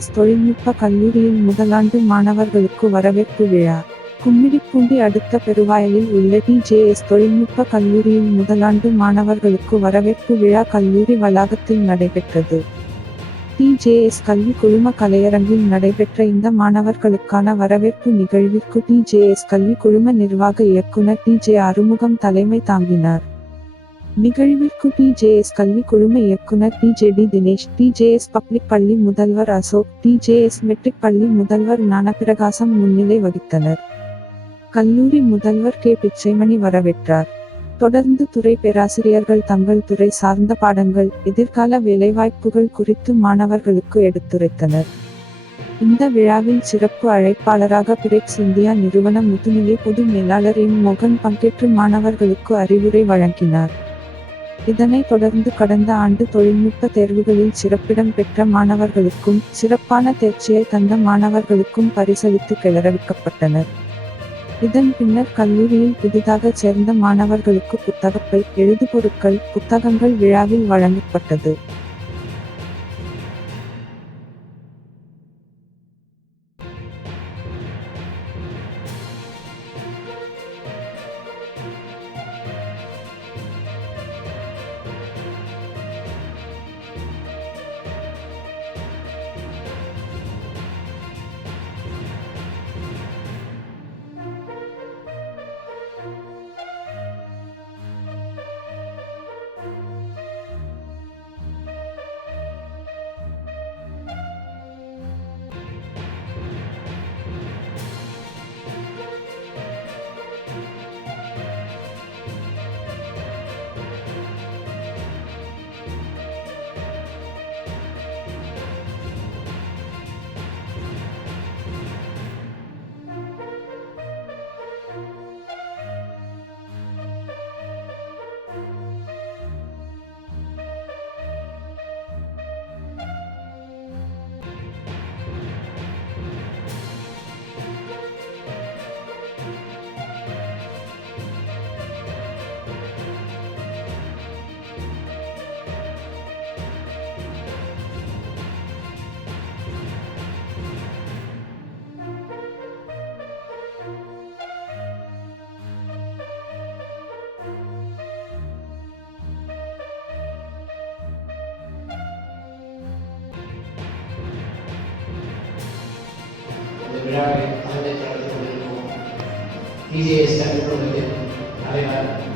TJS தொழில்நுட்ப கல்லூரியின் முதலாண்டு மாணவர்களுக்கு வரவேற்பு விழா. கும்மிடிப்பூண்டி அடுத்த பெருவாயலில் உள்ள டிஜேஎஸ் தொழில்நுட்ப கல்லூரியின் முதலாண்டு மாணவர்களுக்கு வரவேற்பு விழா கல்லூரி வளாகத்தில் நடைபெற்றது. டிஜேஎஸ் கல்வி குழும கலையரங்கில் நடைபெற்ற இந்த மாணவர்களுக்கான வரவேற்பு நிகழ்விற்கு டிஜேஎஸ் கல்வி குழும நிர்வாக இயக்குனர் டி.ஜே. ஆறுமுகம் தலைமை தாங்கினார். நிகழ்விற்கு டிஜேஎஸ் கல்வி குழும இயக்குனர் டி.ஜே.டி. தினேஷ், டிஜேஎஸ் பப்ளிக் பள்ளி முதல்வர் அசோக், டிஜேஎஸ் மெட்ரிக் பள்ளி முதல்வர் ஞானப்பிரகாசம் முன்னிலை வகித்தனர். கல்லூரி முதல்வர் கே. பிச்சைமணி வரவேற்றார். தொடர்ந்து துறை பேராசிரியர்கள் தங்கள் துறை சார்ந்த பாடங்கள், எதிர்கால வேலைவாய்ப்புகள் குறித்து மாணவர்களுக்கு எடுத்துரைத்தனர். இந்த விழாவில் சிறப்பு அழைப்பாளராக பிரெக்ஸ் இந்தியா நிறுவன முதுநிலை பொது மேலாளர் எம். மோகன் பங்கேற்று மாணவர்களுக்கு அறிவுரை வழங்கினார். இதனைத் தொடர்ந்து கடந்த ஆண்டு தொழில்நுட்ப தேர்வுகளில் சிறப்பிடம் பெற்ற மாணவர்களுக்கும், சிறப்பான தேர்ச்சியை தந்த மாணவர்களுக்கும் பரிசளித்து கௌரவிக்கப்பட்டனர். இதன் பின்னர் கல்லூரியில் புதிதாக சேர்ந்த மாணவர்களுக்கு புத்தகப்பை, எழுதுபொருட்கள், புத்தகங்கள் விழாவில் வழங்கப்பட்டது. விழாவை தலைமை நடத்திக் கொண்டிருக்கும் டிஜேஎஸ் கல்வி குழுமத்தின் தலைவர்